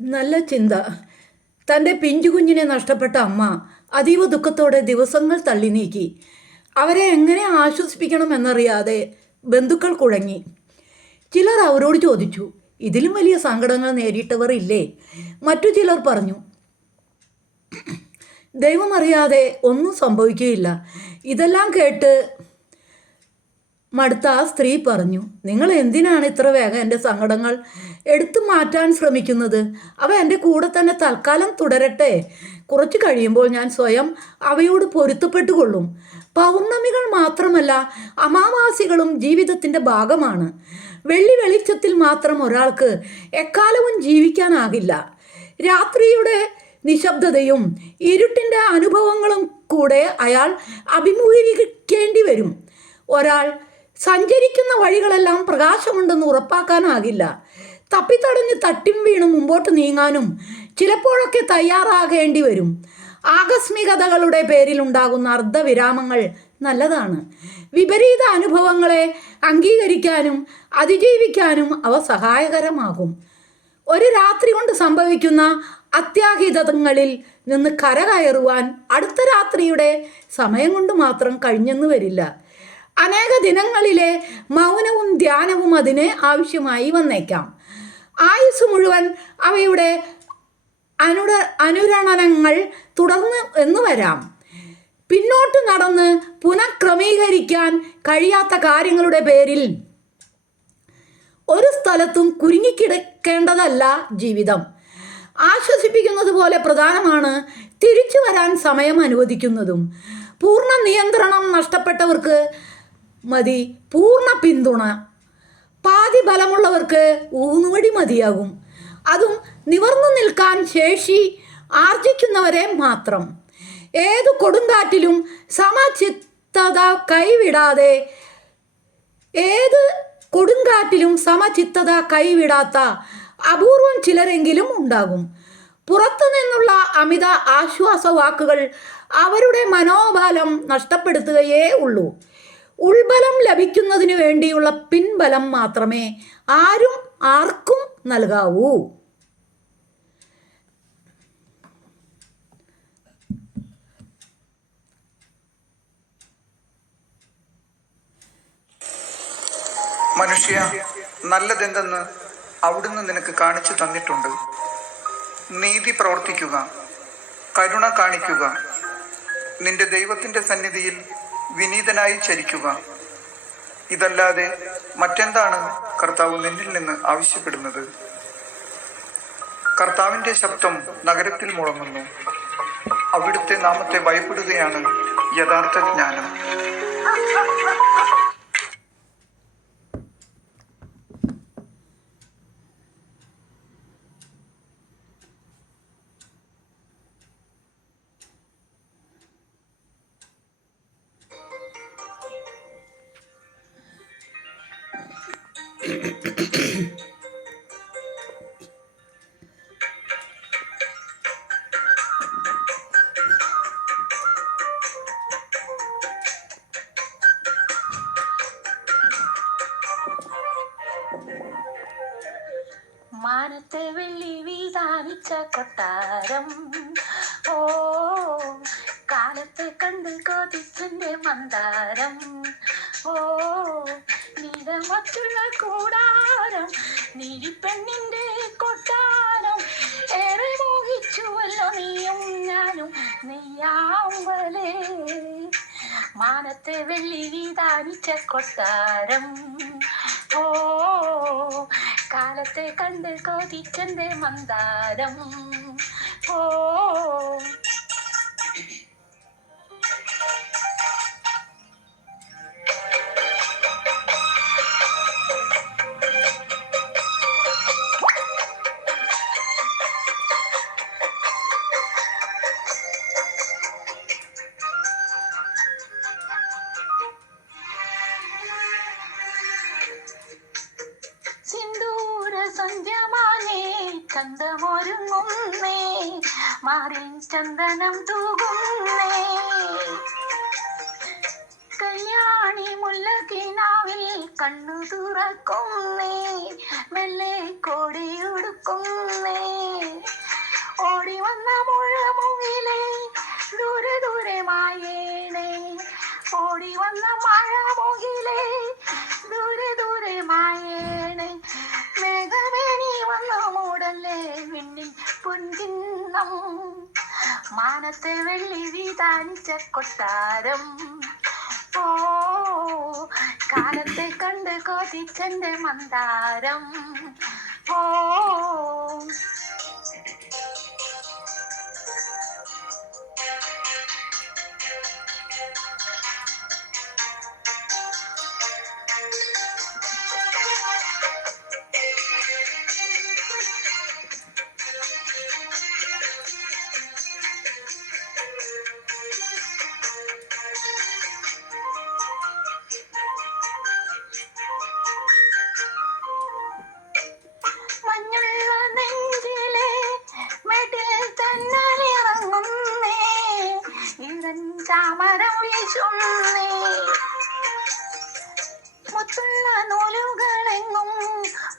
നല്ല ചിന്ത. തൻ്റെ പിഞ്ചുകുഞ്ഞിനെ നഷ്ടപ്പെട്ട അമ്മ അതീവ ദുഃഖത്തോടെ ദിവസങ്ങൾ തള്ളി നീക്കി. അവരെ എങ്ങനെ ആശ്വസിപ്പിക്കണമെന്നറിയാതെ ബന്ധുക്കൾ കുഴങ്ങി. ചിലർ അവരോട് ചോദിച്ചു, ഇതിലും വലിയ സങ്കടങ്ങൾ നേരിട്ടവർ ഇല്ലേ? മറ്റു ചിലർ പറഞ്ഞു, ദൈവം അറിയാതെ ഒന്നും സംഭവിക്കുകയില്ല. ഇതെല്ലാം കേട്ട് മടുത്ത ആ സ്ത്രീ പറഞ്ഞു, നിങ്ങൾ എന്തിനാണ് ഇത്ര വേഗം എൻ്റെ സങ്കടങ്ങൾ എടുത്തു മാറ്റാൻ ശ്രമിക്കുന്നത്? അവ എൻ്റെ കൂടെ തന്നെ തൽക്കാലം തുടരട്ടെ. കുറച്ച് കഴിയുമ്പോൾ ഞാൻ സ്വയം അവയോട് പൊരുത്തപ്പെട്ടുകൊള്ളും. പൗർണമികൾ മാത്രമല്ല, അമാവാസികളും ജീവിതത്തിൻ്റെ ഭാഗമാണ്. വെള്ളി വെളിച്ചത്തിൽ മാത്രം ഒരാൾക്ക് എക്കാലവും ജീവിക്കാനാകില്ല. രാത്രിയുടെ നിശബ്ദതയും ഇരുട്ടിൻ്റെ അനുഭവങ്ങളും കൂടെ അയാൾ അഭിമുഖീകരിക്കേണ്ടി വരും. ഒരാൾ സഞ്ചരിക്കുന്ന വഴികളെല്ലാം പ്രകാശമുണ്ടെന്ന് ഉറപ്പാക്കാനാകില്ല. തപ്പിത്തടഞ്ഞ് തട്ടിം വീണും മുമ്പോട്ട് നീങ്ങാനും ചിലപ്പോഴൊക്കെ തയ്യാറാകേണ്ടി വരും. ആകസ്മികതകളുടെ പേരിലുണ്ടാകുന്ന അർദ്ധവിരാമങ്ങൾ നല്ലതാണ്. വിപരീത അനുഭവങ്ങളെ അംഗീകരിക്കാനും അതിജീവിക്കാനും അവ സഹായകരമാകും. ഒരു രാത്രി കൊണ്ട് സംഭവിക്കുന്ന അത്യാഹിതങ്ങളിൽ നിന്ന് കരകയറുവാൻ അടുത്ത രാത്രിയുടെ സമയം കൊണ്ട് മാത്രം കഴിഞ്ഞെന്ന് വരില്ല. അനേക ദിനങ്ങളിലെ മൗനവും ധ്യാനവും അതിന് ആവശ്യമായി വന്നേക്കാം. ആയുസ് മുഴുവൻ അവയുടെ അനുരണനങ്ങൾ തുടർന്ന് എന്ന് വരാം. പിന്നോട്ട് നടന്ന് പുനഃക്രമീകരിക്കാൻ കഴിയാത്ത കാര്യങ്ങളുടെ പേരിൽ ഒരു സ്ഥലത്തും കുരുങ്ങിക്കിടക്കേണ്ടതല്ല ജീവിതം. ആശ്വസിപ്പിക്കുന്നത് പോലെ പ്രധാനമാണ് തിരിച്ചു വരാൻ സമയം അനുവദിക്കുന്നതും. പൂർണ്ണ നിയന്ത്രണം നഷ്ടപ്പെട്ടവർക്ക് മതി പൂർണ്ണ പിന്തുണ. പാതി ബലമുള്ളവർക്ക് ഊന്നുവടി മതിയാകും. അതും നിവർന്നു നിൽക്കാൻ ശേഷി ആർജിക്കുന്നവരെ മാത്രം. ഏതു കൊടുങ്കാറ്റിലും സമചിത്തത കൈവിടാത്ത അപൂർവം ചിലരെങ്കിലും ഉണ്ടാകും. പുറത്തു നിന്നുള്ള അമിത ആശ്വാസവാക്കുകൾ അവരുടെ മനോബലം നഷ്ടപ്പെടുത്തുകയേ ഉള്ളൂ. ഉൾബലം ലഭിക്കുന്നതിനു വേണ്ടിയുള്ള പിൻബലം മാത്രമേ ആർക്കും നൽകാവൂ. മനുഷ്യ, നല്ലതെന്തെന്ന് അവിടുന്ന് നിനക്ക് കാണിച്ചു തന്നിട്ടുണ്ട്. നീതി പ്രവർത്തിക്കുക, കരുണ കാണിക്കുക, നിന്റെ ദൈവത്തിൻ്റെ സന്നിധിയിൽ വിനീതനായി ചരിക്കുക. ഇതല്ലാതെ മറ്റെന്താണ് കർത്താവ് നിന്നിൽ നിന്ന് ആവശ്യപ്പെടുന്നത്? കർത്താവിൻ്റെ ശബ്ദം നഗരത്തിൽ മുഴങ്ങുന്നു. അവിടുത്തെ നാമത്തെ ഭയപ്പെടുകയാണ് യഥാർത്ഥ ജ്ഞാനം. മാനത്തെ വെള്ളി വീതാനിച്ച കൊട്ടാരം, ഓ കാലത്തെ കണ്ട് കൊതിച്ചെന്റെ മന്ദാരം, ഓ നിറമറ്റുള്ള കൂടാരം, നിരിപ്പെണ്ണിന്റെ കൊട്ടാരം, ഏറെ മോഹിച്ചുവല്ലോ നീയും ഞാനും നെയ്യാമ്പലേ. മാനത്തെ വെള്ളി വീതാനിച്ച കൊട്ടാരം, ഓ കാലത്തെ കണ്ട് കൊതിച്ചെന്റെ മന്ദാരം, ഓ സന്ധ്യമാനേ ചന്തമൊരുങ്ങുന്നേ, മാറിൻ ചന്ദനം തൂകുന്നേ, കല്യാണി മുല്ലക്കിനാവിൽ കണ്ണു തുറക്കുന്നേ, മെല്ലെ കോടിയുടുക്കുന്നേ. മോഹം മാനത്തെ വെള്ളി വിധാനിച്ച കൊട്ടാരം ഓ കാലത്തെ കണ്ട് കൊതിച്ചെന്റെ മന്ദാരം ഓ മഞ്ഞുള്ള നെഞ്ചിലെ മെട്ടിൽ തന്നലിറങ്ങുന്നേ ഇരൻ ചാമരം വീശുന്നേ മുത്തുള്ള നൂലുകളെങ്ങും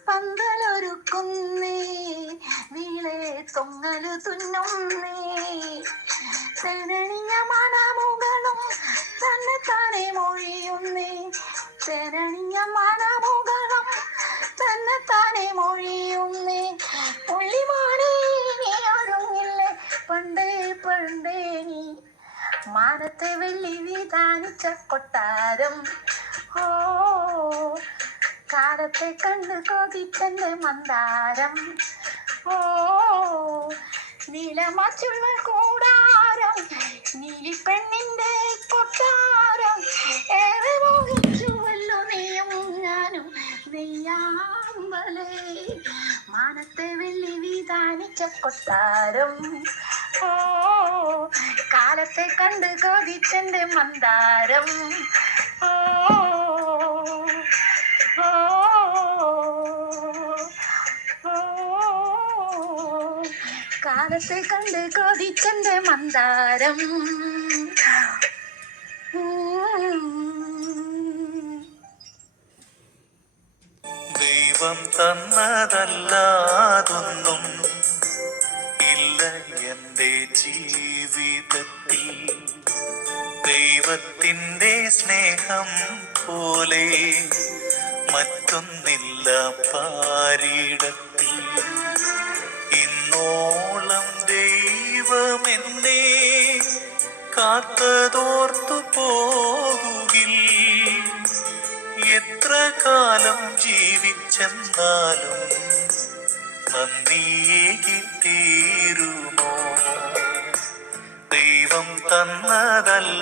പന്തലൊരുക്കുന്നേ നീളെ തൊങ്ങലു തുന്നുന്നേ തേനണിഞ്ഞ മണമുകളും തന്നെ താനെ മൊഴിയുന്നേ തേനണിഞ്ഞ മണമുകളും തന്നെ താനെ മൊഴിയുന്നേ പുള്ളിമാണേ നീ ഒരുങ്ങില്ലേ പണ്ടേ പണ്ടേ നീ മാനത്തെ വെള്ളി വിധാനിച്ച കൊട്ടാരം ഓ കാലത്തെ കണ്ട് കൊതിച്ചെന്റെ മന്ദാരം ഓ നീലമച്ചുള്ള കൂടാരം നീലി പെണ്ണിന്റെ കൊട്ടാരം ഏറെ മോഹിച്ചുവല്ലോ നീയും ഞാനും നെയ്യാമ്പലേ മാനത്തെ വെള്ളി വിധാനിച്ച കൊട്ടാരം ഓ കാലത്തെ കണ്ട് കൊതിച്ചെന്റെ മന്ദാരം ഓ ഓ ഓ കാലത്തെ കണ്ട് കൊതിച്ചെന്റെ മന്ദാരം ദൈവം തന്നതല്ലാതൊന്നും ഇല്ല എൻ്റെ ജീവിതത്തിൽ ദൈവത്തിൻ്റെ സ്നേഹം പോലെ മറ്റൊന്നില്ല പാരിടത്തിൽ ഇന്നോളം ദൈവമെന്നെ കാത്തതോർത്തു പോകുകിൽ എത്ര കാലം ജീവിച്ചെന്നാലും നന്ദിയേകി തീരുമോ ദൈവം തന്നതല്ലാതൊന്നും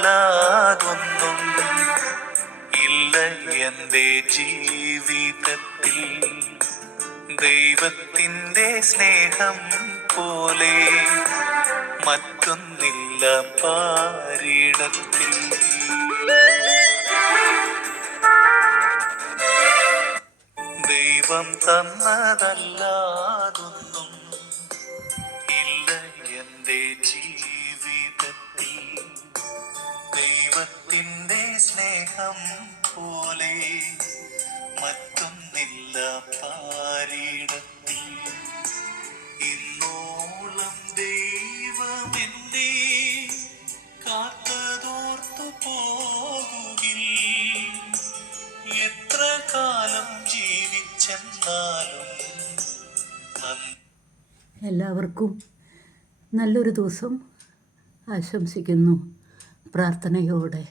ഇല്ല എൻ്റെ ജീവിതത്തിൽ ദൈവത്തിൻ്റെ സ്നേഹം പോലെ മറ്റൊന്നില്ല പാരിടത്തിൽ ദൈവം തന്നതല്ലാതൊന്നും ഇല്ല എൻ്റെ ജീവിതത്തിൽ ദൈവത്തിൻ്റെ സ്നേഹം പോലെ മറ്റൊന്നില്ല പാരിടത്തിൽ ഇന്നോളം ദൈവമെന്നെ കാത്തതോർത്തു പോകുകിൽ എത്ര കാലം ജീവിച്ചെന്നാലും എല്ലാവർക്കും നല്ലൊരു ദിവസം ആശംസിക്കുന്നു പ്രാർത്ഥനയോടെ.